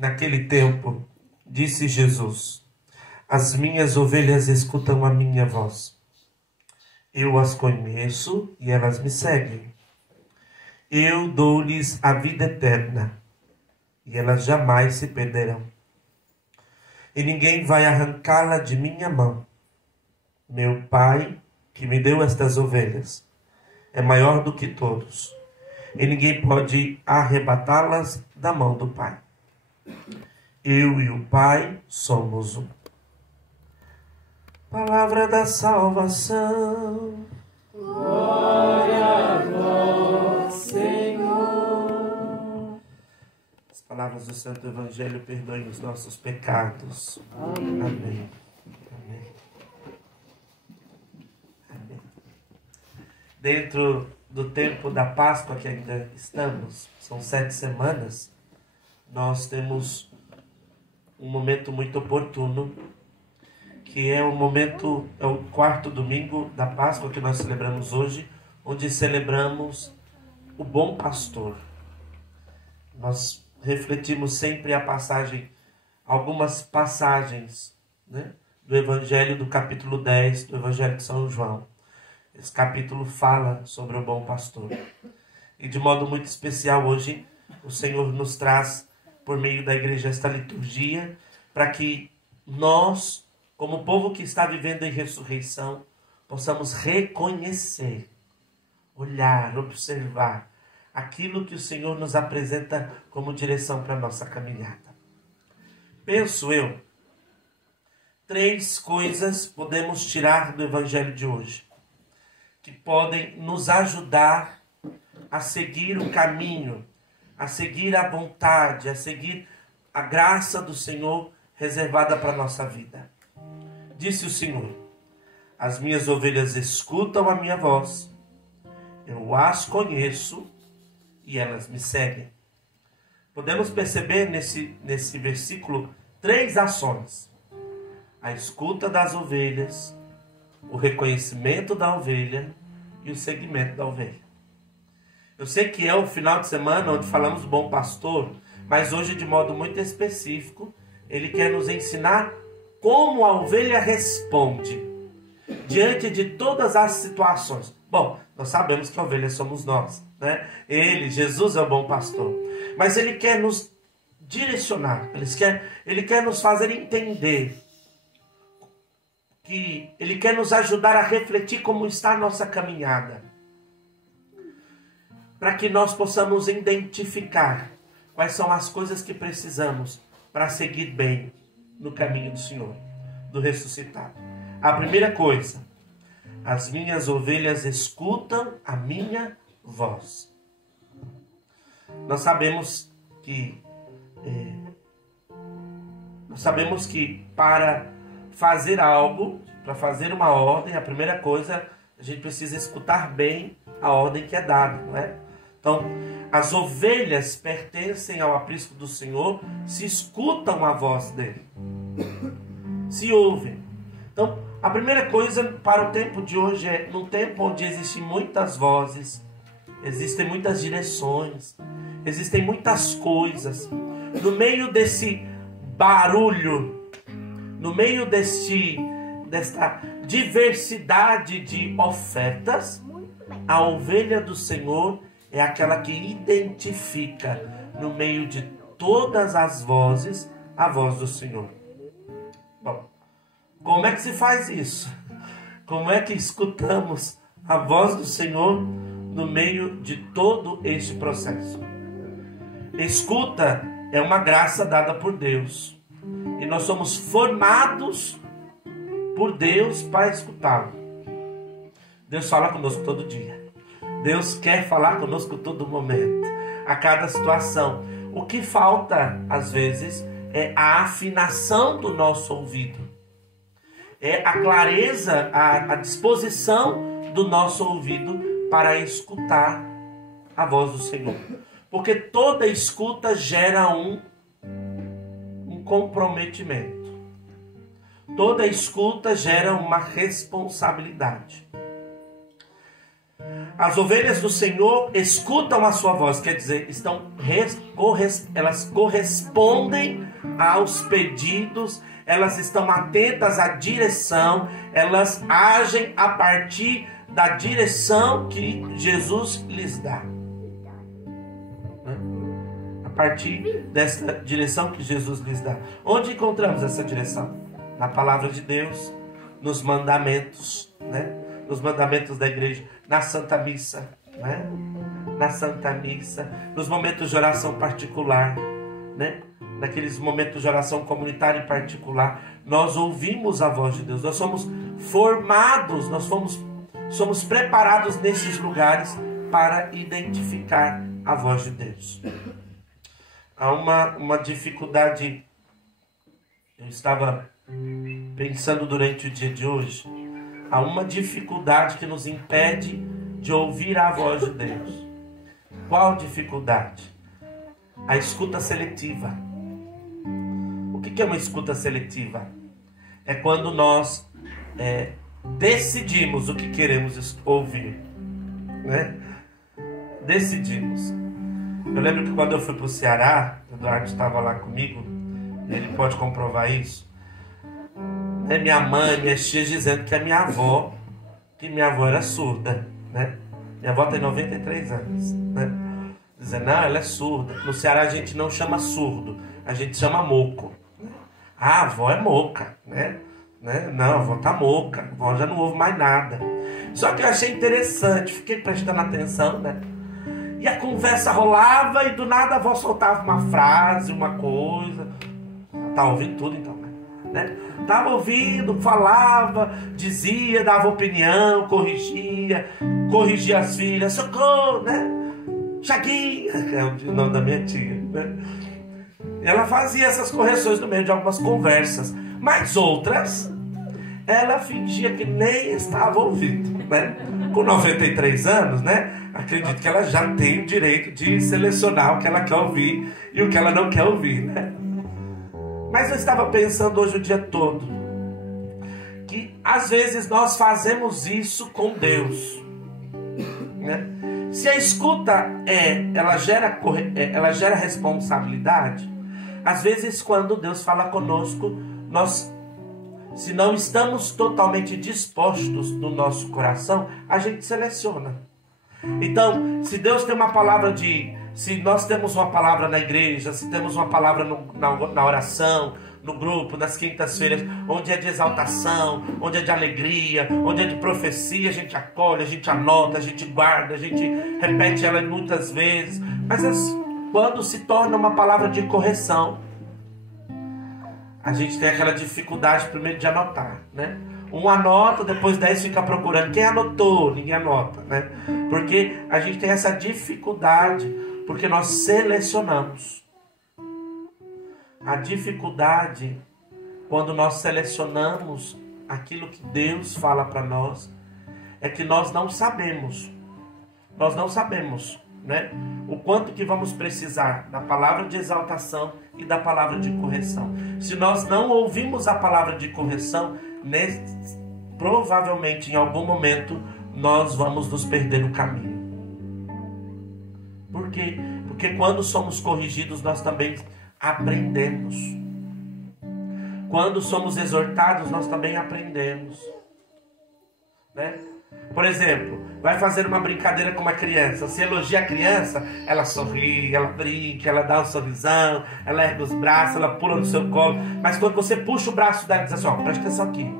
Naquele tempo, disse Jesus: as minhas ovelhas escutam a minha voz. Eu as conheço e elas me seguem. Eu dou-lhes a vida eterna e elas jamais se perderão. E ninguém vai arrancá-la de minha mão. Meu Pai, que me deu estas ovelhas, é maior do que todos, e ninguém pode arrebatá-las da mão do Pai. Eu e o Pai somos um. Palavra da salvação. Glória a vós, Senhor. As palavras do Santo Evangelho perdoem os nossos pecados. Amém. Amém. Amém. Amém. Dentro do tempo da Páscoa que ainda estamos, são 7 semanas, nós temos um momento muito oportuno, que é o momento, é o 4º domingo da Páscoa que nós celebramos hoje, onde celebramos o bom pastor. Nós refletimos sempre algumas passagens, né, do Evangelho do capítulo 10, do Evangelho de São João. Esse capítulo fala sobre o bom pastor. E de modo muito especial hoje, o Senhor nos traz, por meio da igreja, esta liturgia, para que nós, como povo que está vivendo em ressurreição, possamos reconhecer, olhar, observar aquilo que o Senhor nos apresenta como direção para a nossa caminhada. Penso eu, 3 coisas podemos tirar do Evangelho de hoje, que podem nos ajudar a seguir o caminho, a seguir a vontade, a seguir a graça do Senhor reservada para a nossa vida. Disse o Senhor: as minhas ovelhas escutam a minha voz, eu as conheço e elas me seguem. Podemos perceber nesse versículo 3 ações: a escuta das ovelhas, o reconhecimento da ovelha e o seguimento da ovelha. Eu sei que é o final de semana onde falamos do bom pastor, mas hoje, de modo muito específico, ele quer nos ensinar como a ovelha responde diante de todas as situações. Bom, nós sabemos que a ovelha somos nós, né? Ele, Jesus, é o bom pastor. Mas ele quer nos direcionar, ele quer nos fazer entender, que ele quer nos ajudar a refletir como está a nossa caminhada, para que nós possamos identificar quais são as coisas que precisamos para seguir bem no caminho do Senhor, do ressuscitado. A primeira coisa: as minhas ovelhas escutam a minha voz. Nós sabemos que para fazer algo, para fazer uma ordem, a primeira coisa, a gente precisa escutar bem a ordem que é dada, não é? Então, as ovelhas pertencem ao aprisco do Senhor se escutam a voz dele, se ouvem. Então, a primeira coisa para o tempo de hoje é, num tempo onde existem muitas vozes, existem muitas direções, existem muitas coisas, no meio desse barulho, no meio desta diversidade de ofertas, a ovelha do Senhor é aquela que identifica, no meio de todas as vozes, a voz do Senhor. Bom, como é que se faz isso? Como é que escutamos a voz do Senhor no meio de todo este processo? Escuta é uma graça dada por Deus. E nós somos formados por Deus para escutá-lo. Deus fala conosco todo dia. Deus quer falar conosco todo momento, a cada situação. O que falta, às vezes, é a afinação do nosso ouvido. É a clareza, a disposição do nosso ouvido para escutar a voz do Senhor. Porque toda escuta gera um comprometimento. Toda escuta gera uma responsabilidade. As ovelhas do Senhor escutam a sua voz, quer dizer, elas correspondem aos pedidos, elas estão atentas à direção, elas agem a partir da direção que Jesus lhes dá. A partir dessa direção que Jesus lhes dá. Onde encontramos essa direção? Na palavra de Deus, nos mandamentos, né? Nos mandamentos da igreja, na Santa Missa, né? Na Santa Missa, nos momentos de oração particular, né? Naqueles momentos de oração comunitária e particular, nós ouvimos a voz de Deus. Nós somos formados, somos preparados nesses lugares para identificar a voz de Deus. Há uma dificuldade, eu estava pensando durante o dia de hoje, há uma dificuldade que nos impede de ouvir a voz de Deus. Qual dificuldade? A escuta seletiva. O que é uma escuta seletiva? É quando nós decidimos o que queremos ouvir, né? Decidimos. Eu lembro que quando eu fui para o Ceará, o Eduardo estava lá comigo, ele pode comprovar isso. Minha mãe, minhas tias dizendo que minha avó era surda, né? Minha avó tem 93 anos, né? Dizendo, não, ela é surda. No Ceará a gente não chama surdo, a gente chama moco. Ah, a avó é moca, né? Não, a avó tá moca, a avó já não ouve mais nada. Só que eu achei interessante, fiquei prestando atenção, né? E a conversa rolava e do nada a avó soltava uma frase, uma coisa. Tá ouvindo tudo então, né? Tava ouvindo, falava, dizia, dava opinião, corrigia as filhas, socorro, né? Chaguinha, que é o nome da minha tia, né? Ela fazia essas correções no meio de algumas conversas, mas outras ela fingia que nem estava ouvindo, né? Com 93 anos, né? Acredito que ela já tem o direito de selecionar o que ela quer ouvir e o que ela não quer ouvir, né? Mas eu estava pensando hoje o dia todo que às vezes nós fazemos isso com Deus, né? Se a escuta ela gera responsabilidade, às vezes quando Deus fala conosco, se não estamos totalmente dispostos no nosso coração, a gente seleciona. Então, se Deus tem uma palavra se nós temos uma palavra na igreja, se temos uma palavra na oração, no grupo, nas quintas-feiras, onde é de exaltação, onde é de alegria, onde é de profecia, a gente acolhe, a gente anota, a gente guarda, a gente repete ela muitas vezes. Mas quando se torna uma palavra de correção, a gente tem aquela dificuldade primeiro de anotar, né? Um anota, depois 10 fica procurando. Quem anotou? Ninguém anota, né? Porque a gente tem essa dificuldade, porque nós selecionamos. A dificuldade, quando nós selecionamos aquilo que Deus fala para nós, é que nós não sabemos. Nós não sabemos, né? O quanto que vamos precisar da palavra de exaltação e da palavra de correção. Se nós não ouvimos a palavra de correção, provavelmente em algum momento nós vamos nos perder no caminho. Por quê? Porque quando somos corrigidos, nós também aprendemos. Quando somos exortados, nós também aprendemos, né? Por exemplo, vai fazer uma brincadeira com uma criança. Se elogia a criança, ela sorri, ela brinca, ela dá um sorrisão, ela ergue os braços, ela pula no seu colo. Mas quando você puxa o braço dela e diz assim, ó, presta atenção aqui,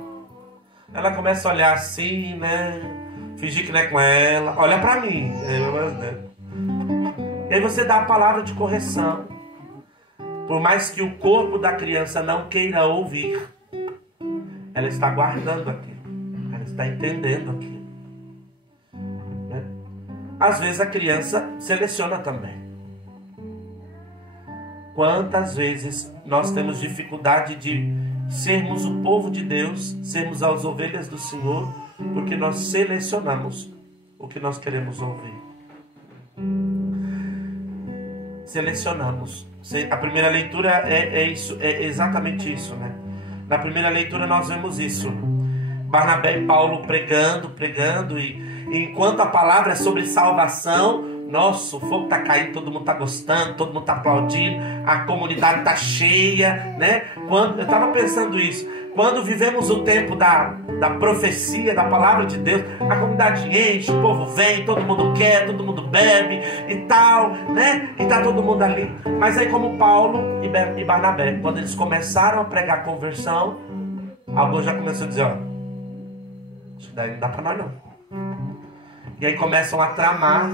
ela começa a olhar assim, né? Fingir que não é com ela. Olha pra mim. E aí você dá a palavra de correção. Por mais que o corpo da criança não queira ouvir, ela está guardando aquilo. Ela está entendendo aquilo. Às vezes a criança seleciona também. Quantas vezes nós temos dificuldade de sermos o povo de Deus, sermos as ovelhas do Senhor, porque nós selecionamos o que nós queremos ouvir. Selecionamos. A primeira leitura é exatamente isso, né? Na primeira leitura nós vemos isso. Barnabé e Paulo pregando Enquanto a palavra é sobre salvação, nossa, o fogo está caindo, todo mundo está gostando, todo mundo está aplaudindo, a comunidade está cheia, né? Eu estava pensando isso. Quando vivemos o tempo da profecia, da palavra de Deus, a comunidade enche, o povo vem, todo mundo quer, todo mundo bebe e tal, né? E tá todo mundo ali. Mas aí, como Paulo e Barnabé, quando eles começaram a pregar a conversão, alguns já começou a dizer, ó, isso daí não dá para nós não. E aí começam a tramar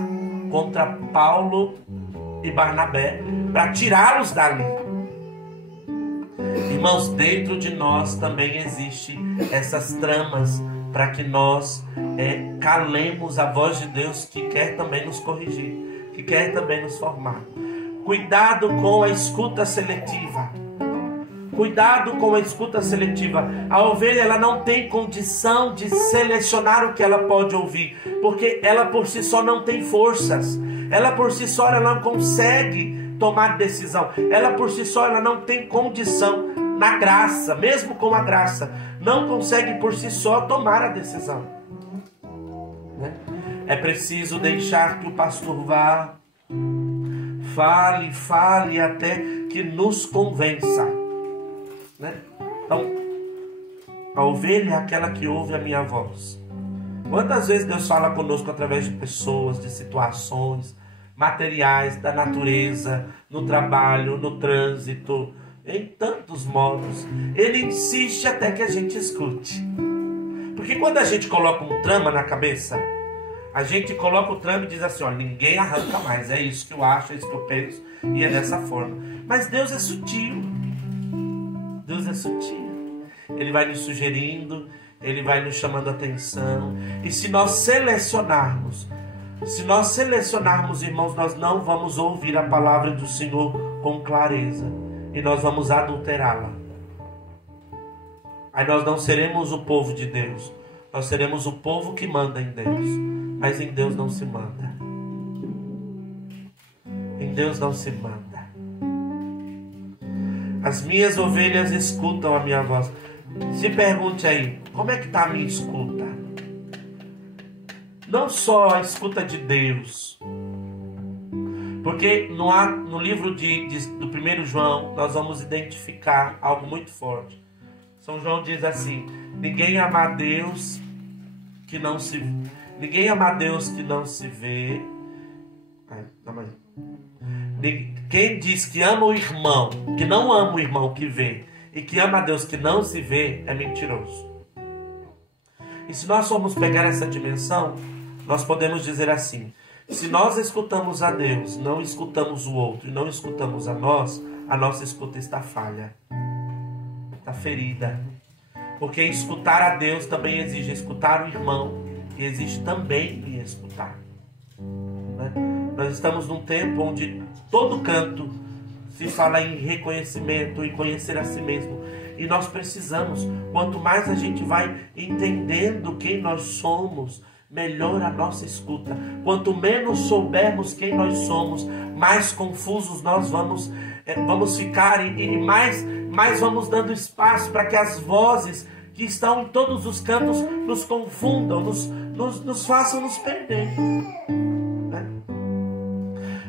contra Paulo e Barnabé para tirá-los dali. Irmãos, dentro de nós também existe essas tramas para que nós calemos a voz de Deus, que quer também nos corrigir, que quer também nos formar. Cuidado com a escuta seletiva. Cuidado com a escuta seletiva. A ovelha, ela não tem condição de selecionar o que ela pode ouvir, porque ela por si só não tem forças. Ela por si só ela não consegue tomar decisão. Ela por si só ela não tem condição na graça, mesmo com a graça, não consegue por si só tomar a decisão. Né? É preciso deixar que o pastor vá, fale até que nos convença. Né? Então, a ovelha é aquela que ouve a minha voz. Quantas vezes Deus fala conosco através de pessoas, de situações materiais, da natureza, no trabalho, no trânsito, em tantos modos. Ele insiste até que a gente escute. Porque quando a gente coloca um trama na cabeça, a gente coloca o trama e diz assim, ó, ninguém arranca mais, é isso que eu acho, é isso que eu penso, e é dessa forma. Mas Deus é sutil. Deus é sutil. Ele vai nos sugerindo, Ele vai nos chamando a atenção. E se nós selecionarmos, irmãos, nós não vamos ouvir a palavra do Senhor com clareza. E nós vamos adulterá-la. Aí nós não seremos o povo de Deus. Nós seremos o povo que manda em Deus. Mas em Deus não se manda. Em Deus não se manda. As minhas ovelhas escutam a minha voz. Se pergunte aí, como é que está a minha escuta? Não só a escuta de Deus. Porque no livro do 1 João, nós vamos identificar algo muito forte. São João diz assim, ninguém ama a Deus que não se vê. Quem diz que ama o irmão, que não ama o irmão que vê, e que ama a Deus que não se vê, é mentiroso. E se nós formos pegar essa dimensão, nós podemos dizer assim, se nós escutamos a Deus, não escutamos o outro e não escutamos a nossa escuta está falha, está ferida. Porque escutar a Deus também exige escutar o irmão e exige também me escutar. Né? Nós estamos num tempo onde todo canto se fala em reconhecimento, em conhecer a si mesmo. E nós precisamos, quanto mais a gente vai entendendo quem nós somos, melhor a nossa escuta. Quanto menos soubermos quem nós somos, mais confusos nós vamos ficar e mais vamos dando espaço para que as vozes que estão em todos os cantos nos confundam, nos façam nos perder. Né?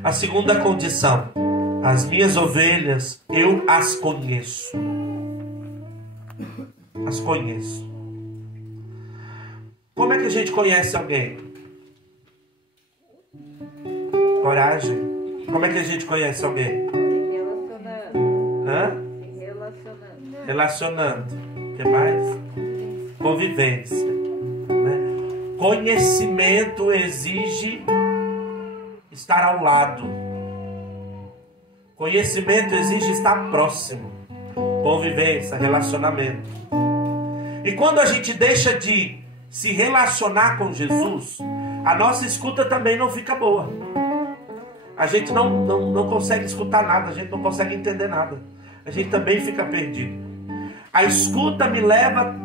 A segunda condição, as minhas ovelhas, eu as conheço. As conheço. Como é que a gente conhece alguém? Coragem. Como é que a gente conhece alguém? Relacionando. O que mais? Convivência. Né? Conhecimento exige estar ao lado. Conhecimento exige estar próximo. Convivência, relacionamento. E quando a gente deixa de se relacionar com Jesus, a nossa escuta também não fica boa. A gente não consegue escutar nada, a gente não consegue entender nada. A gente também fica perdido. A escuta me leva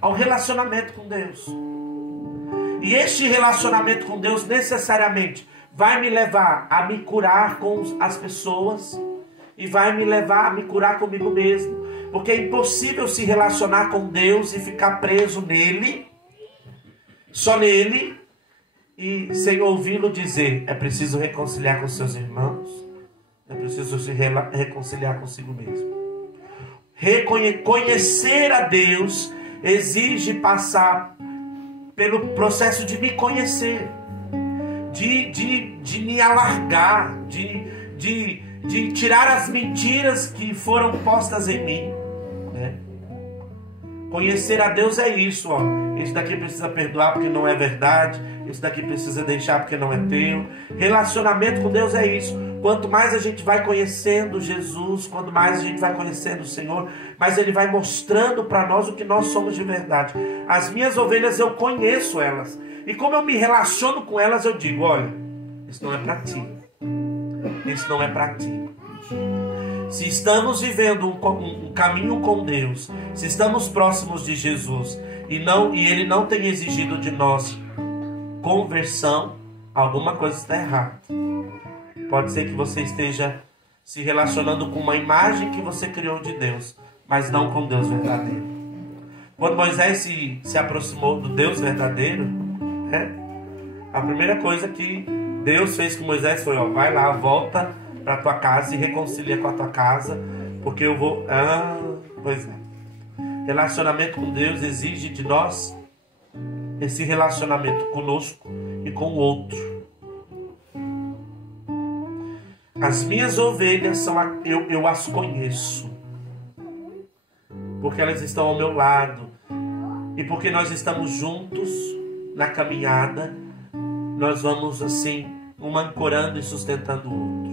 ao relacionamento com Deus. E este relacionamento com Deus necessariamente vai me levar a me curar com as pessoas e vai me levar a me curar comigo mesmo. Porque é impossível se relacionar com Deus e ficar preso nele só nele, e sem ouvi-lo dizer, é preciso reconciliar com seus irmãos, é preciso se reconciliar consigo mesmo. Conhecer a Deus exige passar pelo processo de me conhecer, de me alargar, de tirar as mentiras que foram postas em mim, né? Conhecer a Deus é isso, ó. Esse daqui precisa perdoar porque não é verdade, esse daqui precisa deixar porque não é teu. Relacionamento com Deus é isso. Quanto mais a gente vai conhecendo Jesus, quanto mais a gente vai conhecendo o Senhor, mais Ele vai mostrando para nós o que nós somos de verdade. As minhas ovelhas, eu conheço elas, e como eu me relaciono com elas, eu digo, olha, isso não é para ti, isso não é para ti. Se estamos vivendo um caminho com Deus, se estamos próximos de Jesus, e Ele não tem exigido de nós conversão, alguma coisa está errada. Pode ser que você esteja se relacionando com uma imagem que você criou de Deus, mas não com Deus verdadeiro. Quando Moisés se aproximou do Deus verdadeiro, a primeira coisa que Deus fez com Moisés foi, ó, vai lá, volta para tua casa e reconcilia com a tua casa, porque eu vou... pois é. Relacionamento com Deus exige de nós esse relacionamento conosco e com o outro. As minhas ovelhas eu as conheço, porque elas estão ao meu lado, e porque nós estamos juntos na caminhada, nós vamos assim, um ancorando e sustentando o outro.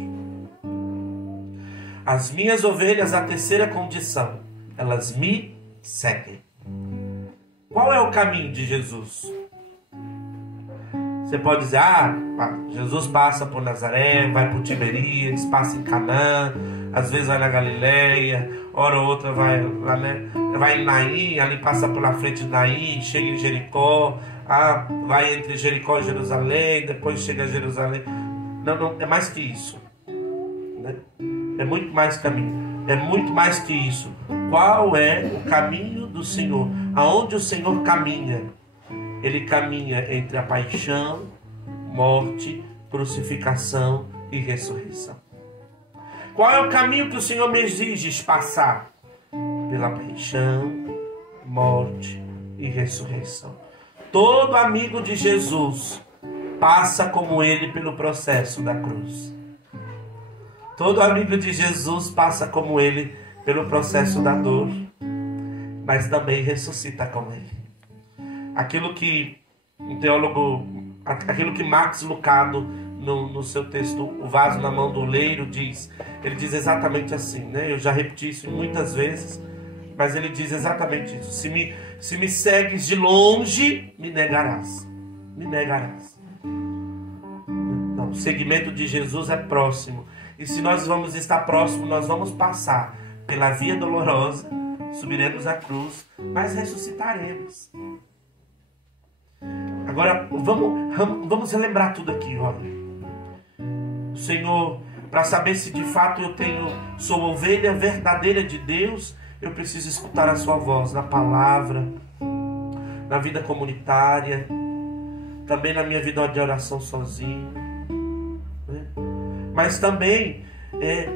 As minhas ovelhas, a terceira condição, elas me seguem. Qual é o caminho de Jesus? Você pode dizer, Jesus passa por Nazaré, vai por Tiberíades, passa em Canaã, às vezes vai na Galileia, hora ou outra vai em Naim, ali passa pela frente de Naim, chega em Jericó, vai entre Jericó e Jerusalém, depois chega a Jerusalém. Não, é mais que isso, né? É muito mais caminho, é muito mais que isso. Qual é o caminho do Senhor? Aonde o Senhor caminha? Ele caminha entre a paixão, morte, crucificação e ressurreição. Qual é o caminho que o Senhor me exige passar? Pela paixão, morte e ressurreição. Todo amigo de Jesus passa como ele pelo processo da cruz. Todo amigo de Jesus passa como ele pelo processo da dor, mas também ressuscita com ele. Aquilo que Max Lucado, no seu texto O Vaso na Mão do Oleiro, diz, ele diz exatamente assim, né? Eu já repeti isso muitas vezes, mas ele diz exatamente isso. Se me segues de longe, me negarás. Me negarás. Não, o seguimento de Jesus é próximo. E se nós vamos estar próximos, nós vamos passar pela via dolorosa, subiremos a cruz, mas ressuscitaremos. Agora, vamos relembrar tudo aqui, olha. O Senhor, para saber se de fato sou ovelha verdadeira de Deus, eu preciso escutar a sua voz na palavra, na vida comunitária, também na minha vida de oração sozinho, né? Mas também,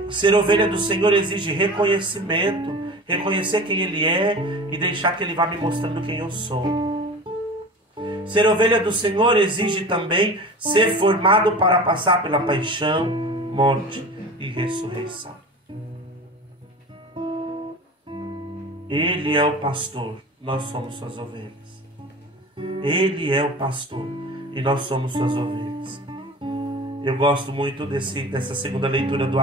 ser ovelha do Senhor exige reconhecimento, reconhecer quem Ele é e deixar que Ele vá me mostrando quem eu sou. Ser ovelha do Senhor exige também ser formado para passar pela paixão, morte e ressurreição. Ele é o pastor, nós somos suas ovelhas. Ele é o pastor e nós somos suas ovelhas. Eu gosto muito dessa segunda leitura do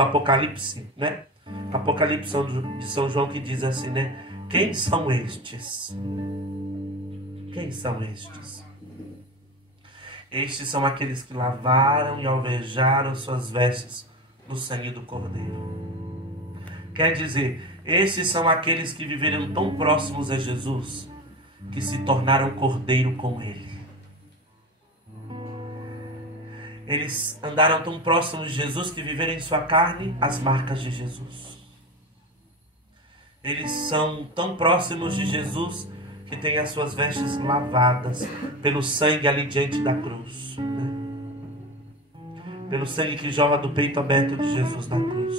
Apocalipse, né? Apocalipse de São João, que diz assim, né? Quem são estes? Quem são estes? Estes são aqueles que lavaram e alvejaram suas vestes no sangue do Cordeiro. Quer dizer, esses são aqueles que viveram tão próximos a Jesus que se tornaram cordeiro com Ele. Eles andaram tão próximos de Jesus que viveram em sua carne as marcas de Jesus. Eles são tão próximos de Jesus que tem as suas vestes lavadas pelo sangue ali diante da cruz, né? Pelo sangue que jorra do peito aberto de Jesus na cruz.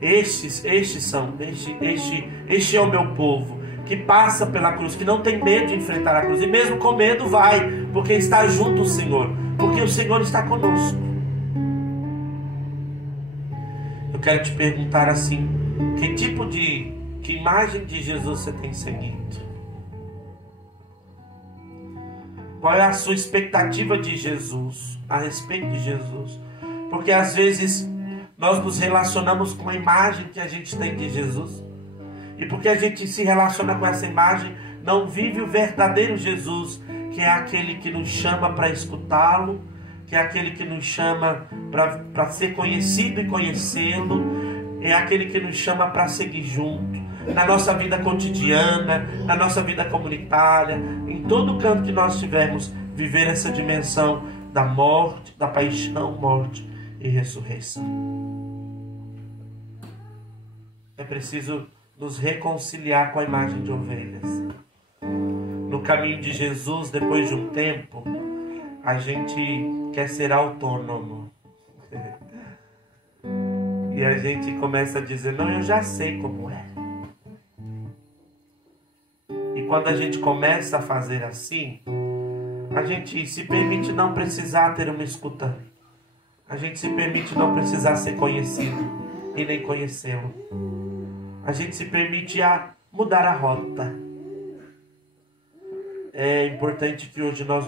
Este é o meu povo, que passa pela cruz, que não tem medo de enfrentar a cruz, e mesmo com medo vai, porque está junto o Senhor, porque o Senhor está conosco. Eu quero te perguntar assim, que imagem de Jesus você tem seguido? Qual é a sua expectativa de Jesus, a respeito de Jesus? Porque às vezes nós nos relacionamos com a imagem que a gente tem de Jesus, e porque a gente se relaciona com essa imagem, não vive o verdadeiro Jesus, que é aquele que nos chama para escutá-lo, que é aquele que nos chama para ser conhecido e conhecê-lo, é aquele que nos chama para seguir junto, na nossa vida cotidiana, na nossa vida comunitária, em todo canto que nós tivermos, viver essa dimensão da morte, da paixão, morte e ressurreição. É preciso nos reconciliar com a imagem de ovelhas. No caminho de Jesus, depois de um tempo, a gente quer ser autônomo. E a gente começa a dizer, não, eu já sei como é. E quando a gente começa a fazer assim, a gente se permite não precisar ter uma escuta. A gente se permite não precisar ser conhecido e nem conhecê-lo. A gente se permite a mudar a rota. É importante que hoje nós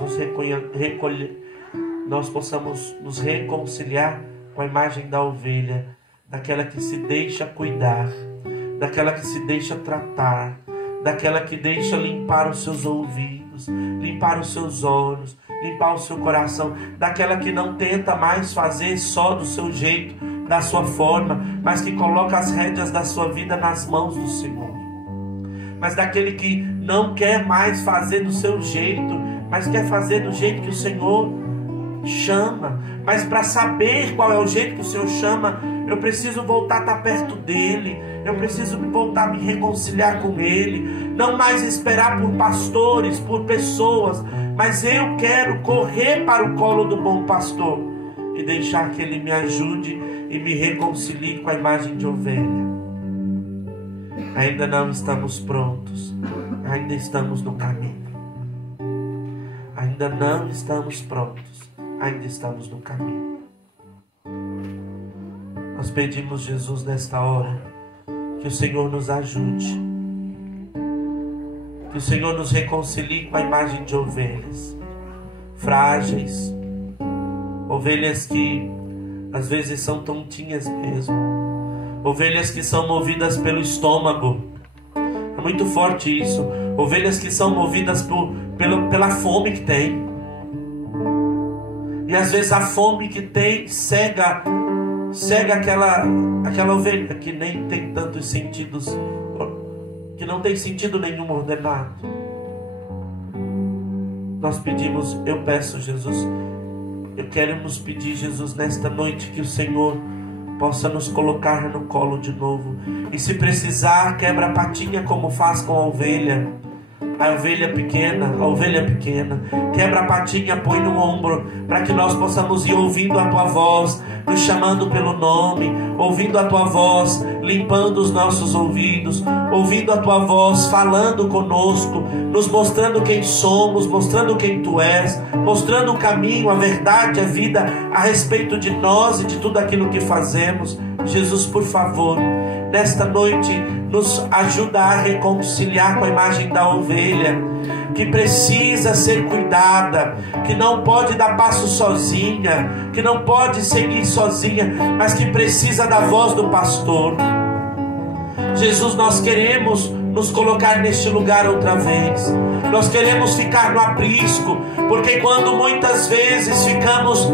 nós possamos nos reconciliar com a imagem da ovelha, daquela que se deixa cuidar, daquela que se deixa tratar, daquela que deixa limpar os seus ouvidos, limpar os seus olhos, limpar o seu coração, daquela que não tenta mais fazer só do seu jeito, da sua forma, mas que coloca as rédeas da sua vida nas mãos do Senhor. Mas daquele que não quer mais fazer do seu jeito, mas quer fazer do jeito que o Senhor chama. Mas para saber qual é o jeito que o Senhor chama, eu preciso voltar a estar perto dele, eu preciso voltar a me reconciliar com ele, não mais esperar por pastores, por pessoas, mas eu quero correr para o colo do bom pastor e deixar que ele me ajude e me reconcilie com a imagem de ovelha. Ainda não estamos prontos, ainda estamos no caminho. Ainda não estamos prontos, ainda estamos no caminho. Nós pedimos, Jesus, nesta hora, que o Senhor nos ajude, que o Senhor nos reconcilie com a imagem de ovelhas frágeis, ovelhas que às vezes são tontinhas mesmo, ovelhas que são movidas pelo estômago. É muito forte isso. Ovelhas que são movidas pela fome que tem. E às vezes a fome que tem cega aquela ovelha que nem tem tantos sentidos, que não tem sentido nenhum ordenado. Nós pedimos, eu peço, Jesus, eu quero nos pedir, Jesus, nesta noite, que o Senhor possa nos colocar no colo de novo. E se precisar, quebra a patinha como faz com a ovelha. A ovelha pequena, quebra a patinha, põe no ombro, para que nós possamos ir ouvindo a Tua voz, nos chamando pelo nome, ouvindo a Tua voz, limpando os nossos ouvidos, ouvindo a Tua voz, falando conosco, nos mostrando quem somos, mostrando quem Tu és, mostrando o caminho, a verdade, a vida a respeito de nós e de tudo aquilo que fazemos. Jesus, por favor, nesta noite, nos ajuda a reconciliar com a imagem da ovelha, que precisa ser cuidada, que não pode dar passo sozinha, que não pode seguir sozinha, mas que precisa da voz do pastor. Jesus, nós queremos nos colocar neste lugar outra vez. Nós queremos ficar no aprisco, porque quando muitas vezes ficamos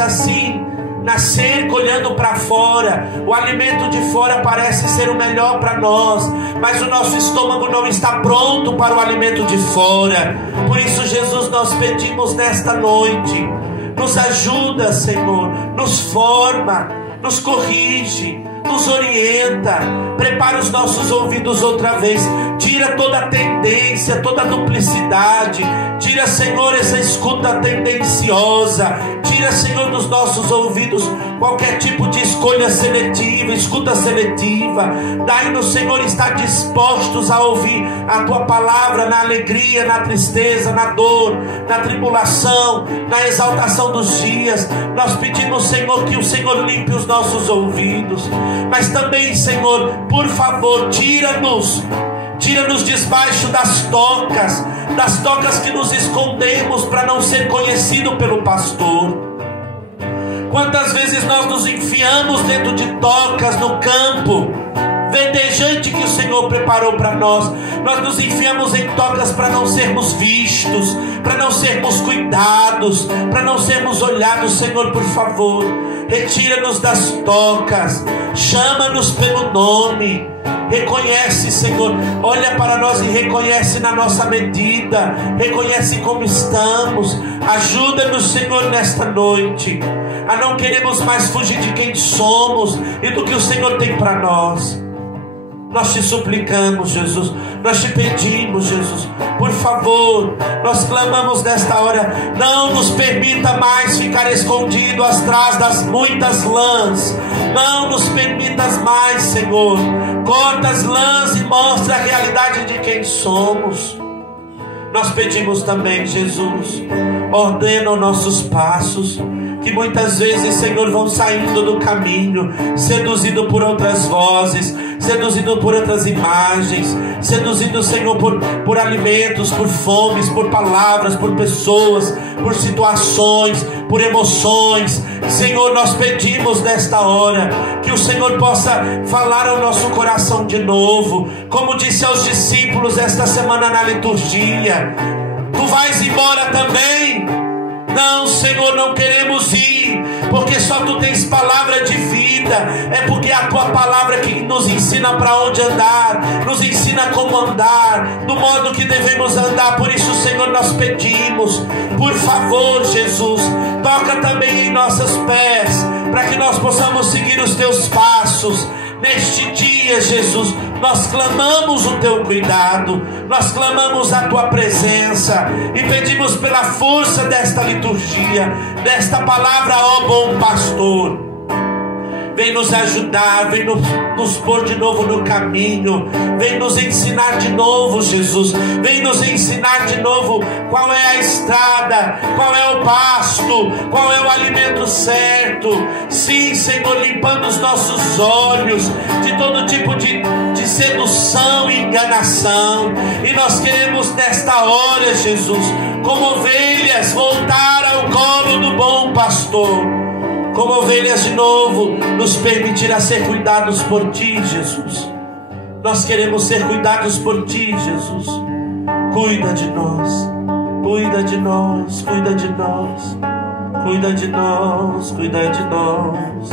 assim, na cerca, olhando para fora, o alimento de fora parece ser o melhor para nós, mas o nosso estômago não está pronto para o alimento de fora. Por isso, Jesus, nós pedimos nesta noite, nos ajuda, Senhor, nos forma, nos corrige, nos orienta, prepara os nossos ouvidos outra vez, tira toda a tendência, toda a duplicidade, tira, Senhor, essa escuta tendenciosa, tira, Senhor, dos nossos ouvidos qualquer tipo de escolha seletiva, escuta seletiva. Dai-nos, Senhor, estar dispostos a ouvir a Tua palavra na alegria, na tristeza, na dor, na tribulação, na exaltação dos dias. Nós pedimos, Senhor, que o Senhor limpe os nossos ouvidos, mas também, Senhor, por favor, tira-nos debaixo das tocas que nos escondemos para não ser conhecido pelo pastor. Quantas vezes nós nos enfiamos dentro de tocas no campo verdejante que o Senhor preparou para nós. Nós nos enfiamos em tocas para não sermos vistos, para não sermos cuidados, para não sermos olhados. Senhor, por favor, retira-nos das tocas, chama-nos pelo nome, reconhece, Senhor, olha para nós e reconhece na nossa medida, reconhece como estamos. Ajuda-nos, Senhor, nesta noite a não queremos mais fugir de quem somos e do que o Senhor tem para nós. Nós te suplicamos, Jesus, nós te pedimos, Jesus, por favor, nós clamamos nesta hora, não nos permita mais ficar escondido atrás das muitas lãs, não nos permitas mais, Senhor, corta as lãs e mostra a realidade de quem somos. Nós pedimos também, Jesus, ordena os nossos passos, que muitas vezes, Senhor, vão saindo do caminho, seduzido por outras vozes, seduzido por outras imagens, seduzido, Senhor, por alimentos, por fomes, por palavras, por pessoas, por situações, por emoções. Senhor, nós pedimos nesta hora que o Senhor possa falar ao nosso coração de novo, como disse aos discípulos esta semana na liturgia: tu vais embora também? Não, Senhor, não queremos ir, porque só Tu tens palavra de vida. É porque é a Tua palavra que nos ensina para onde andar, nos ensina como andar, do modo que devemos andar. Por isso, Senhor, nós pedimos, por favor, Jesus, toca também em nossos pés, para que nós possamos seguir os Teus passos. Neste dia, Jesus, nós clamamos o Teu cuidado, nós clamamos a Tua presença e pedimos pela força desta liturgia, desta palavra, ó bom pastor. Vem nos ajudar, vem nos pôr de novo no caminho, vem nos ensinar de novo, Jesus, vem nos ensinar de novo qual é a estrada, qual é o pasto, qual é o alimento certo. Sim, Senhor, limpando os nossos olhos de todo tipo de sedução e enganação. E nós queremos nesta hora, Jesus, como ovelhas, voltar ao colo do bom pastor, como ovelhas de novo, nos permitirá ser cuidados por Ti, Jesus. Nós queremos ser cuidados por Ti, Jesus. Cuida de nós, cuida de nós, cuida de nós, cuida de nós, cuida de nós.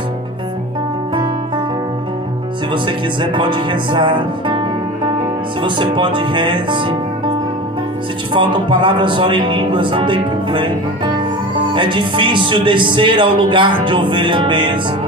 Se você quiser, pode rezar. Se você pode, reze. Se te faltam palavras, ore em línguas, não tem problema. É difícil descer ao lugar de ovelha mesmo,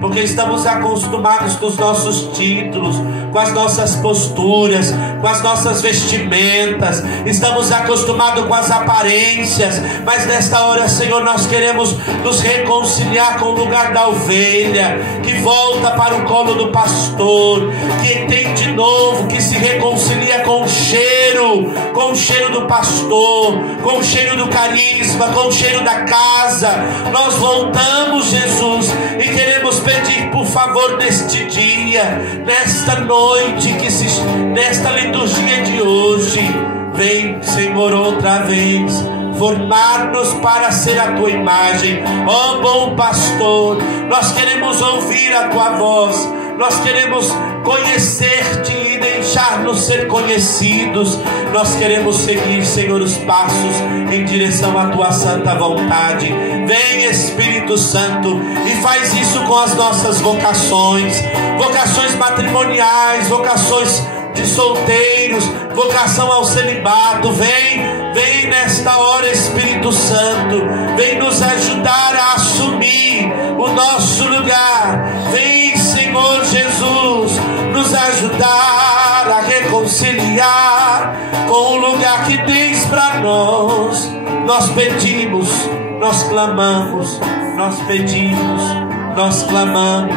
porque estamos acostumados com os nossos títulos, com as nossas posturas, com as nossas vestimentas, estamos acostumados com as aparências. Mas nesta hora, Senhor, nós queremos nos reconciliar com o lugar da ovelha, que volta para o colo do pastor, que tem de novo, que se reconcilia com o cheiro do pastor, com o cheiro do carisma, com o cheiro da casa. Nós voltamos, Jesus, e queremos pedir, por favor, neste dia, nesta noite, nesta liturgia de hoje, vem, Senhor, outra vez formar-nos para ser a Tua imagem. Ó bom pastor, nós queremos ouvir a Tua voz, nós queremos conhecer-Te e deixar-nos ser conhecidos. Nós queremos seguir, Senhor, os passos em direção à Tua santa vontade. Vem, Espírito Santo, e faz isso com as nossas vocações, vocações matrimoniais, vocações de solteiros, vocação ao celibato. Vem nesta hora, Espírito Santo, vem nos ajudar a assumir o nosso lugar. Vem, Senhor, ajudar a reconciliar com o lugar que tens para nós. Nós pedimos, nós clamamos, nós pedimos, nós clamamos.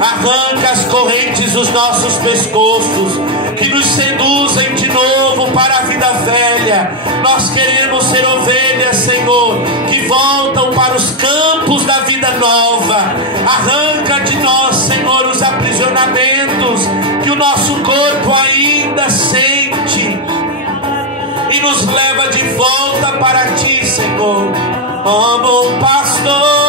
Arranca as correntes dos nossos pescoços que nos seduzem de novo para a vida velha. Nós queremos ser ovelhas, Senhor, que voltam para os campos da vida nova. Arranca de nós, Senhor, os aprisionamentos que o nosso corpo ainda sente e nos leva de volta para Ti, Senhor. Ó bom pastor.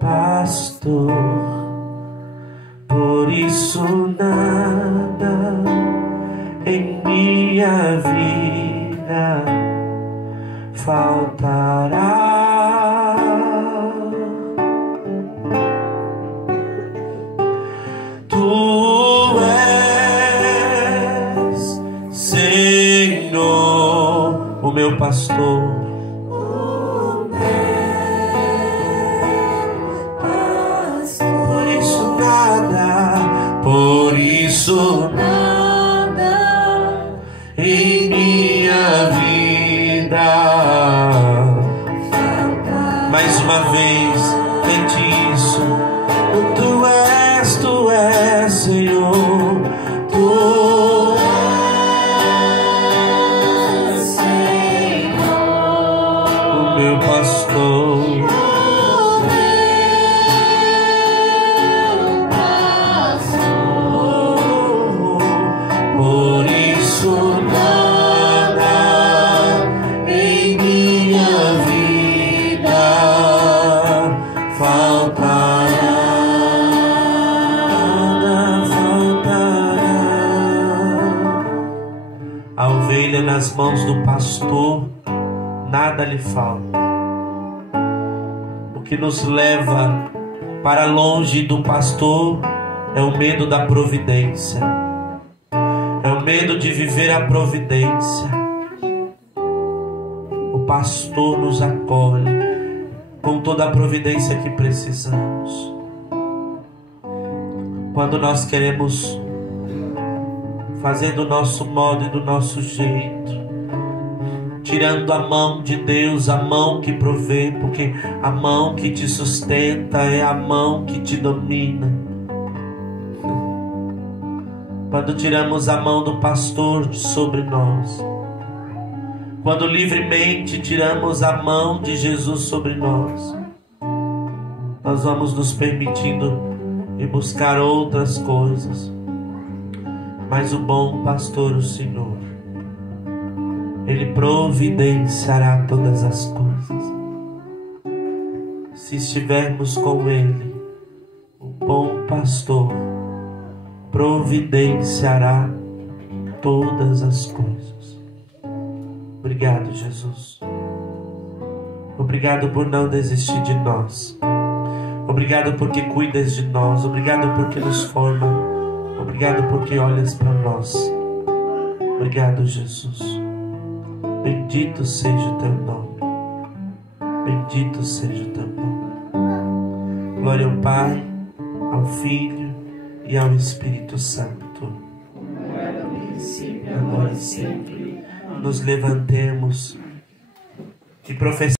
Pastor, por isso nada em minha vida faltará. Tu és, Senhor, o meu pastor. Por isso nada em minha vida. Mais uma vez, cante isso. Tu és, Senhor. Tu és, Senhor, o meu pastor. A ovelha nas mãos do pastor, nada lhe falta. O que nos leva para longe do pastor é o medo da providência, é o medo de viver a providência. O pastor nos acolhe com toda a providência que precisamos. Quando nós queremos fazer do nosso modo e do nosso jeito, tirando a mão de Deus, a mão que provê, porque a mão que te sustenta é a mão que te domina. Quando tiramos a mão do pastor sobre nós, quando livremente tiramos a mão de Jesus sobre nós, nós vamos nos permitindo ir buscar outras coisas. Mas o bom pastor, o Senhor, Ele providenciará todas as coisas. Se estivermos com Ele, o bom pastor providenciará todas as coisas. Obrigado, Jesus. Obrigado por não desistir de nós. Obrigado porque cuidas de nós. Obrigado porque nos forma. Obrigado porque olhas para nós. Obrigado, Jesus. Bendito seja o teu nome. Bendito seja o teu nome. Glória ao Pai, ao Filho e ao Espírito Santo. Agora e sempre. Nos levantemos e professemos.